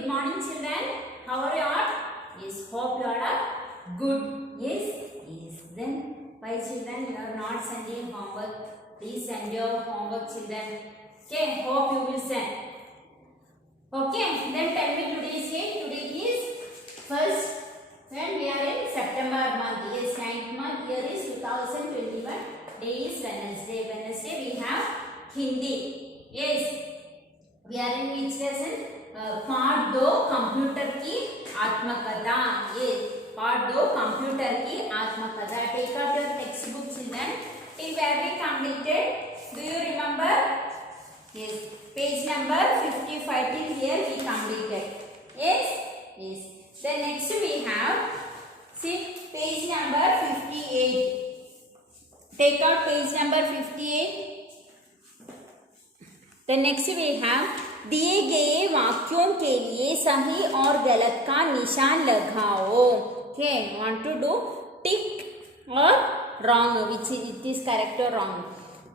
good morning children. How are you all? Yes, hope you all are good. Yes, yes. Then why children you are not sending homework? Please send your homework children. Okay, hope you will send. Okay, then tell me today's date. Today is first when we are in September month. Yes, 9th month. Year is 2021. Day is Wednesday. Wednesday we have Hindi. Yes. We are in which lesson? Part 2 computer की आत्मकथा. ये part 2 computer की आत्मकथा. Take out your textbook children. Till where we completed? Do you remember? Yes. Page number 55 till here we completed. Yes. Yes. Then next we have see page number 58. Take out page number 58. Then next we have दिए गए वाक्यों के लिए सही और गलत का निशान लगाओ. Okay, want to do tick or wrong, which it is correct or wrong.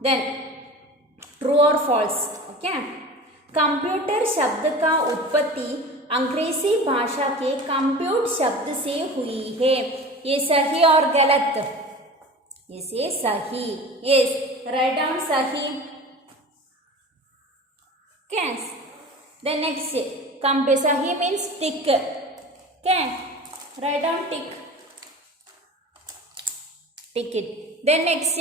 Then true or false. Okay. Computer शब्द का उत्पत्ति अंग्रेजी भाषा के कंप्यूट शब्द से हुई है. ये सही और गलत. ये सही. Yes, write down सही. Okay. Then next, sahi means tick. Okay. Write down tick. Tick it. Then next,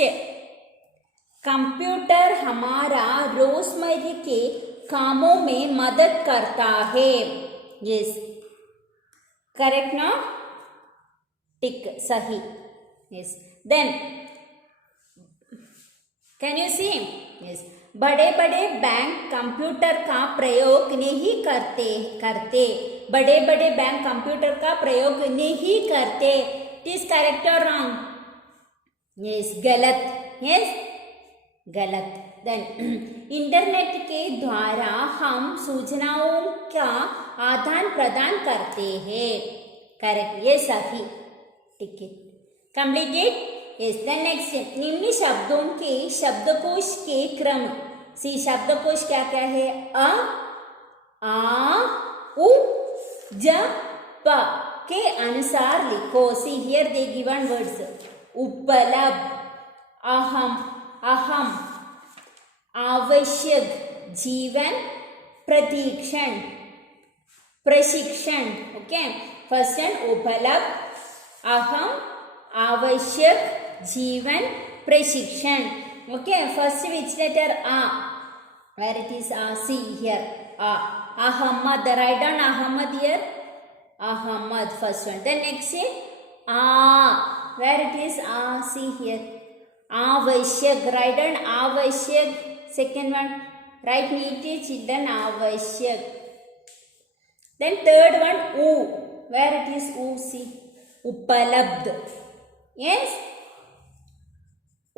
computer हमारा रोजमर्रा के कामों में मदद करता है. Yes. Correct no? Tick. सही. Yes. Then, can you see? Yes. बड़े बड़े बैंक कंप्यूटर का प्रयोग नहीं करते. बड़े बड़े बैंक कंप्यूटर का प्रयोग नहीं करते. इज करेक्ट और रॉन्ग? यस, गलत. यस, गलत. देन इंटरनेट के द्वारा हम सूचनाओं का आदान प्रदान करते हैं. करेक्ट. ये सही. Ticket completed. Yes, then next, निम्न शब्दों के शब्दकोश के क्रम. सी शब्दकोश क्या क्या है? अ, आ, उ, ज, प के अनुसार लिखो. See here they given words. उपलब्ध, अहम, अहम, आवश्यक, जीवन, प्रतीक्षण, प्रशिक्षण. ओके, फर्स्ट वन उपलब्ध, अहम, आवश्यक, जीवन, प्रशिक्षण. Okay, first which letter? A. Where it is? See here. A. Ahmad. Write down Ahmad here. Ahmad, first one. Then next say A. Where it is? See here. Avashyak. Write down Avashyak. Second one. Write neatly children. Avashyak. Then third one U. Where it is? U. See. Upalabd. Yes.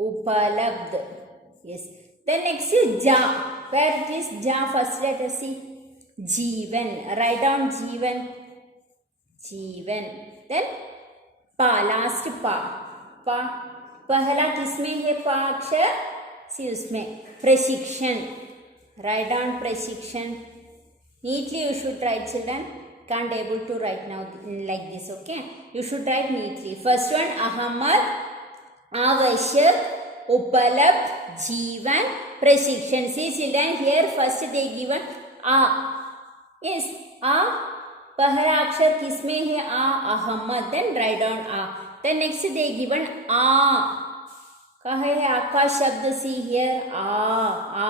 Upalabd. Yes. Then next is Ja. Where it is? Ja, first letter. See. Jeevan. Write down Jeevan. Jeevan. Then Pa. Last Pa. Pa. पहला किसमें है पा अक्षर? सी उसमें. प्रशिक्षण. Write down प्रशिक्षण. Neatly you should write children. Can't able to write now like this. Okay. You should write neatly. First one Ahmad. आवश्यक, उपलब्ध, जीवन, प्रशिक्षण. See children here first they given आ. यस, आ पहला अक्षर किसमें है? आ, अहमद. देन राइट डाउन आ. देन नेक्स्ट दे गिवन आ. कहे है आपका शब्द? सी हियर आ,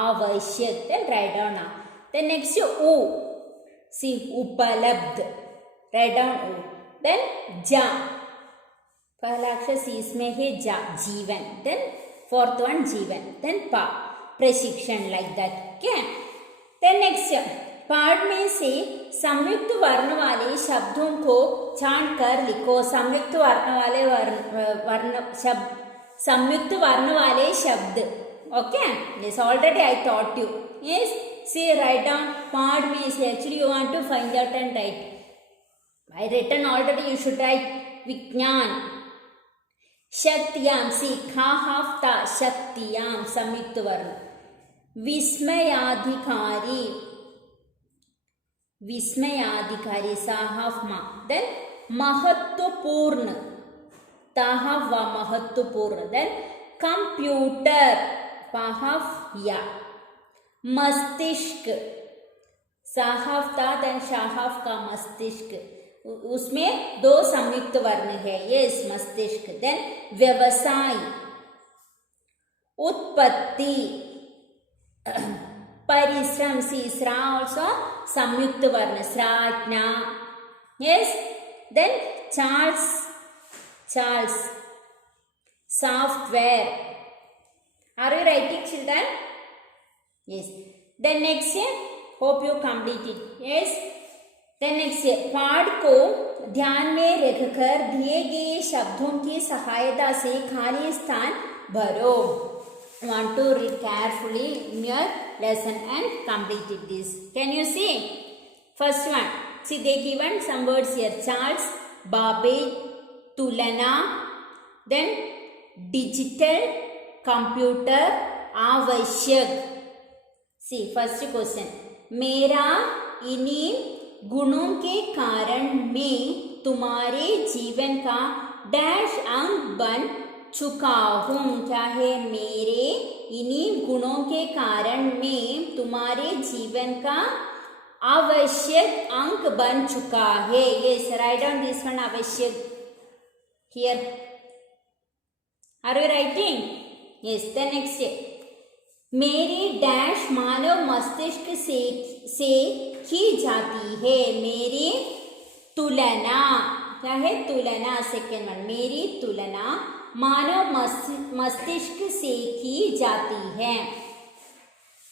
आवश्यक. देन राइट डाउन आ. देन नेक्स्ट उ. सी उपलब्ध. राइट डाउन उ. देन जा. पहला अक्षर सी इसमें है जा, जीवन. देन फोर्थ वन जीवन. देन पा, प्रशिक्षण. Like that. Okay. Then next part में से संयुक्त वर्ण वाले शब्दों को छांट कर लिखो. संयुक्त वर्ण वाले संयुक्त वर्ण वाले शब्द. Okay. Yes, already I taught you. Yes, see write down part में से. Actually you want to find out and write. I written already. You should write विज्ञान. शक्तियाम. सी खा हाफ्ता. शक्तियाम संयुक्त वर्ण. विस्मयाधिकारी. विस्मयाधिकारी साहब मा देन महत्वपूर्ण ताहव वा महत्वपूर्ण देन कंप्यूटर पाहव या मस्तिष्क साहब था देन शाहब का मस्तिष्क उसमें दो संयुक्त वर्ण है यस मस्तिष्क देन व्यवसाय उत्पत्ति परिश्रम सी स्रा also संयुक्त वर्ण स्राज्ञा yes then Charles software are you writing children yes then next hope you complete it yes then next पाठ को ध्यान में रखकर दिए गए शब्दों की सहायता से खाली स्थान भरो want to read carefully in your lesson and complete this. Can you see? First one. See they given some words here. Charles, Babbage, Tulana, then digital, computer, आवश्यक. See first question. मेरा इन्हीं गुणों के कारण मैं तुम्हारे जीवन का डैश अंग बन चुका हूँ क्या है मेरे इन्हीं गुणों के कारण मैं तुम्हारे जीवन का आवश्यक अंक बन चुका है yes write down this one आवश्यक here are you writing yes the next मेरी डैश मानव मस्तिष्क से की जाती है मेरी तुलना क्या है तुलना सेकेंड वन मेरी तुलना मानव मस्तिष्क से की जाती है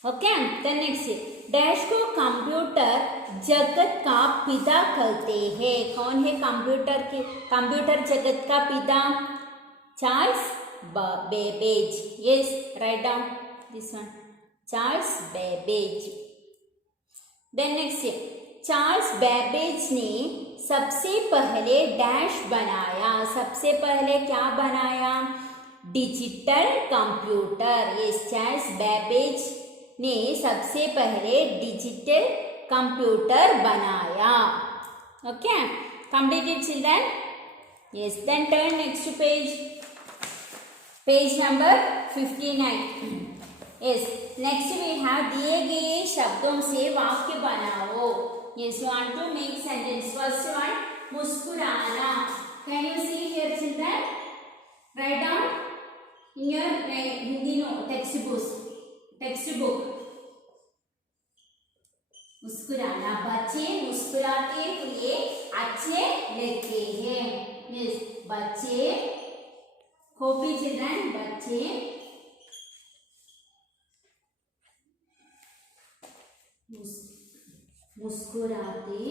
ओके देन नेक्स्ट डैश को कंप्यूटर जगत का पिता कहते हैं कौन है कंप्यूटर जगत का पिता Charles Babbage yes write down this one Charles Babbage then next Charles Babbage ने सबसे पहले डैश बनाया सबसे पहले क्या बनाया डिजिटल कंप्यूटर ये चार्ल्स बेबेज ने सबसे पहले डिजिटल कंप्यूटर बनाया okay completed children yes then turn next page number 59 yes next we have दिए गए शब्दों से वाक्य बनाओ Yes, you want to make sentence. First one, muskurana. Can you see here, children? Write down in your Hindi textbook. मुस्कुराना बच्चे मुस्कुराते हुए अच्छे लगते हैं. Yes, बच्चे copy children. बच्चे मुस्कुराते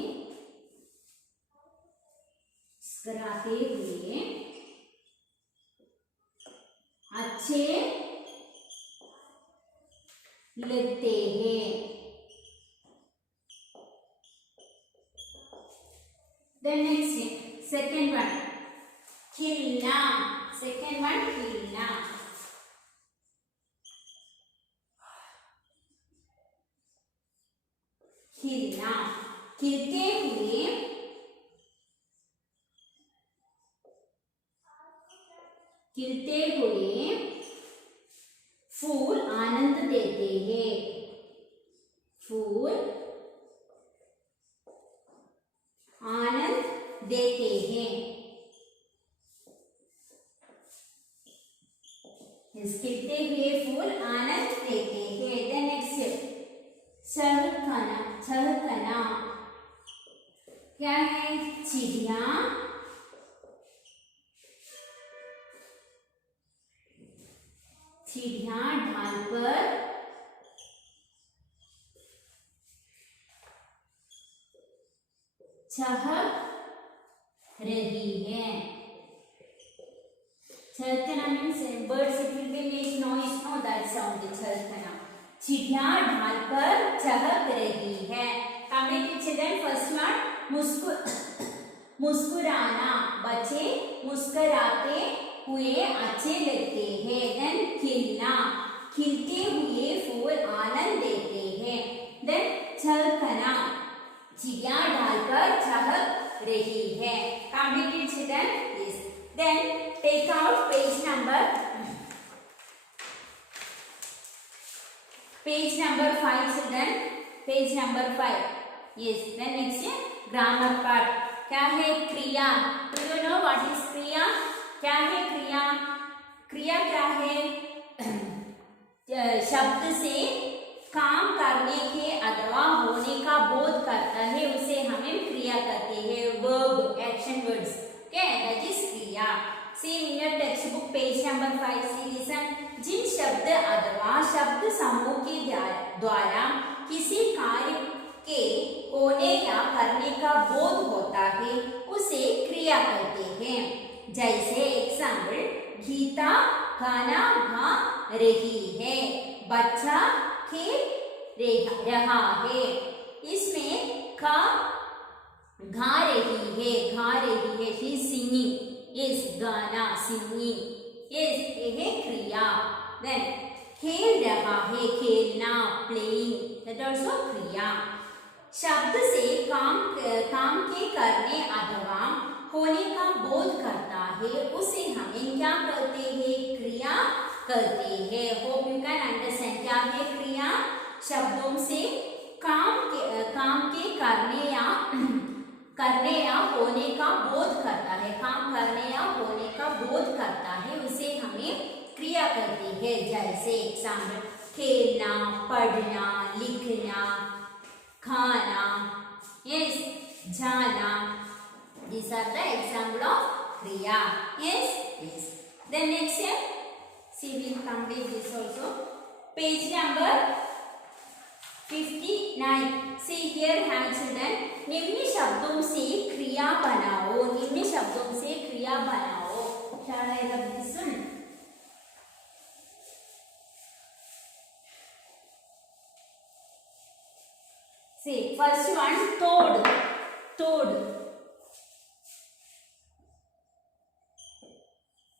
हुए अच्छे लगते हैं. Then next second one खिलना second one खिलना खिलना खिलते हुए फूल आनंद देते हैं फूल आनंद देते हैं खिलते हुए फूल आनंद देते हैं. देन नेक्स्ट चहकना क्या है चिड़िया ढाल पर चहक रही है. चहकना means birds it will be make noise no that sound चहकना चिड़िया ढाल पर चहक रही है. Complete children first one मुस्कुराना बच्चे मुस्कुराते हुए अच्छे लगते हैं. देन खिलना खिलते हुए फूल आनंद देते हैं. देन चहकना चिड़िया डालकर चहक रही है. Completed children? Yes. Then take out page number 5 children. Page number 5. Yes. Then next grammar part. क्या है क्रिया? Do you know what is क्रिया? क्या है क्रिया? क्रिया क्या है? शब्द से काम करने के अथवा होने का बोध करता है, उसे हमें क्रिया कहते हैं. Verb, action words. Okay, that is क्रिया. See in your textbook page number 5. See, listen. जिन शब्द अथवा शब्द समूह के द्वारा किसी कार्य के होने या करने का बोध होता है, उसे क्रिया कहते हैं. जैसे एग्जाम्पल, गीता गाना गा रही है, बच्चा खेल रहा है. इसमें का गा रही है, शी सिंगिंग. इस गाना सिंगिंग. इस ये क्रिया. देन खेल रहा है, खेलना प्लेइंग. दैट आल्सो क्रिया. शब्द से काम के करने अथवा होने का बोध करता है, उसे हमें क्या कहते हैं? क्रिया कहते हैं. Hope you can understand. क्या है क्रिया? शब्दों से काम के करने या होने का बोध करता है. काम करने या होने का बोध करता है, उसे हमें क्रिया कहते हैं. जैसे एग्जाम्पल, खेलना, पढ़ना, लिखना, खाना, yes, जाना. These are the example of kriya. Yes, yes. Then next here, see, we will complete this also. Page number 59. See here, have children. निम्न शब्दों से क्रिया बनाओ. निम्न शब्दों से क्रिया बनाओ. Shall I rub this one? See, first one, तोड़.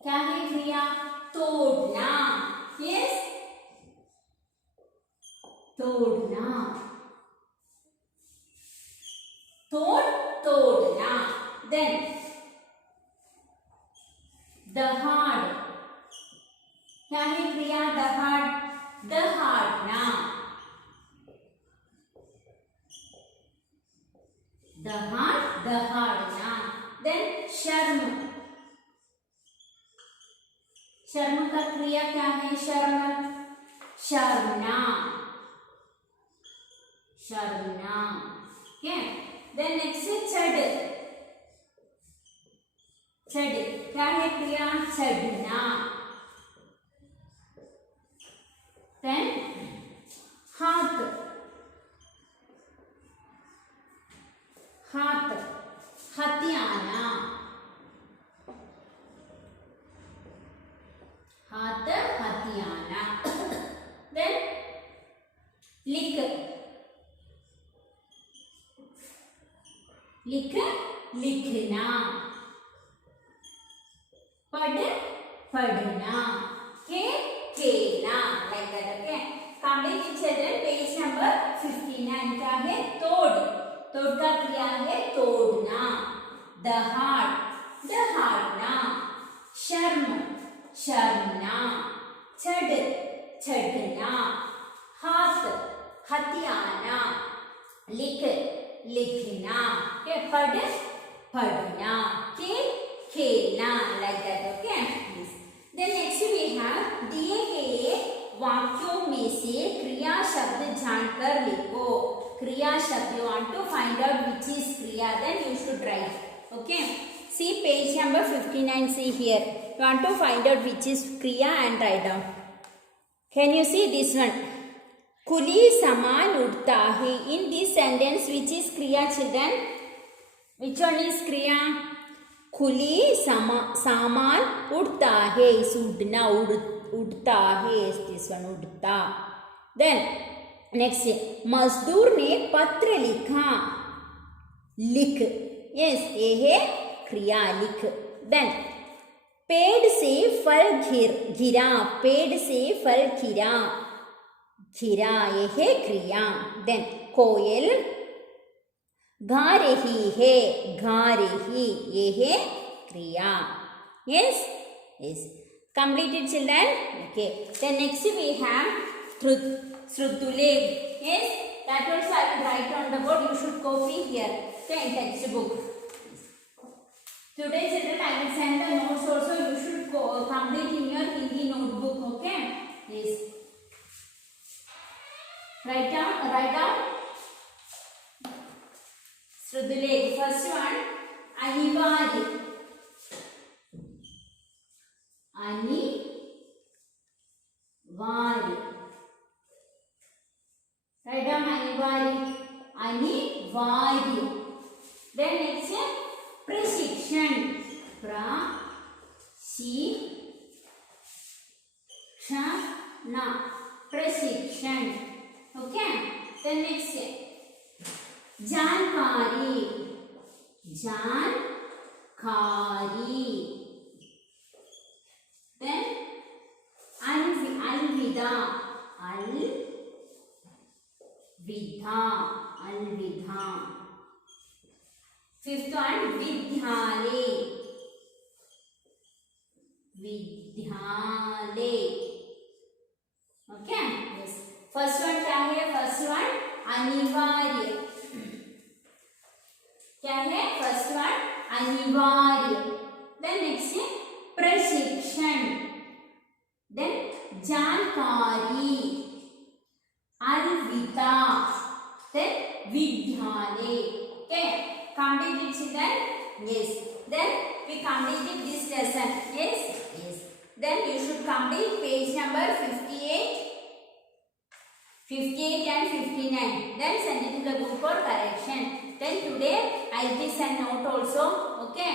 क्या है क्रिया? तोड़ना. यस, तोड़ना. तोड़ना. देन दहाड़. क्या है क्रिया? दहाड़ना. दहाड़ना. देन शर्म. शर्म का क्रिया क्या है? शर्मना. Okay. Then next is चढ़. क्या है क्रिया? चढ़ना. Then हाथ. हथियाना. हथियाना. Then लिखना. पढ़ना. खेलना. Like that. Okay. Complete children. Page number 59. क्या है? तोड़ का क्रिया है तोड़ना. दहाड़ना. शर्मना. चढ़ना. हाथ हथियाना. लिखना. के पढ़ना. खेलना. Like that. Okay. Yes. Then next we have दिए गए वाक्यों में से क्रिया शब्द जानकर लिखो. क्रिया शब्द, you want to find out which is kriya, then you should write. Okay. See page number 59. See here, you want to find out which is kriya and write down. Can you see this one? खुली सामान उड़ता है. In this sentence, which is kriya, children? Which one is kriya? खुली सामान उड़ता है. उड़ना. उड़ता है. This one, उड़ता. Then नेक्स्ट, मजदूर ने पत्र लिखा. यस, ये है क्रिया. लिख. देन पेड़ से फल गिरा. ये है क्रिया. देन कोयल गा रही है, गा रही, ये है क्रिया. Yes, yes. Completed, children. Okay. Then next we have truth. Srutuleg. Yes. That also I will write on the board. You should copy here. Okay, in textbook. Today, children, I will send the notes also. You should complete in your Hindi notebook. Okay. Yes. Write down. Srutuleg. First one, Anivari. Anivari. Write down Anivari. Anivari. Then next Prashikshan. Prashikshana. Prashikshan. Okay. Then next Jankari. Jankari. Then Alvida. Alvida. Fifth one, Vidyale. Vidyale. Okay. Yes. First one क्या है? First one अनिवार्य. क्या है? First one अनिवार्य. Then next है प्रशिक्षण. Then जानकारी. Alvida. Then Vidyale. Okay. Completed, children? Yes. Then we completed this lesson. Yes? Yes. Then you should complete page number 58 and 59. Then send it to the book for correction. Then today I will send note also. Okay?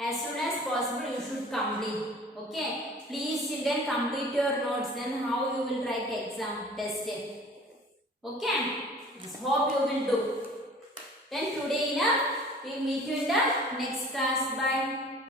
As soon as possible you should complete. Okay? Please, children, complete your notes. Then how you will write exam test. Okay? Just hope you will do. Then today enough. We meet you in the next class. Bye.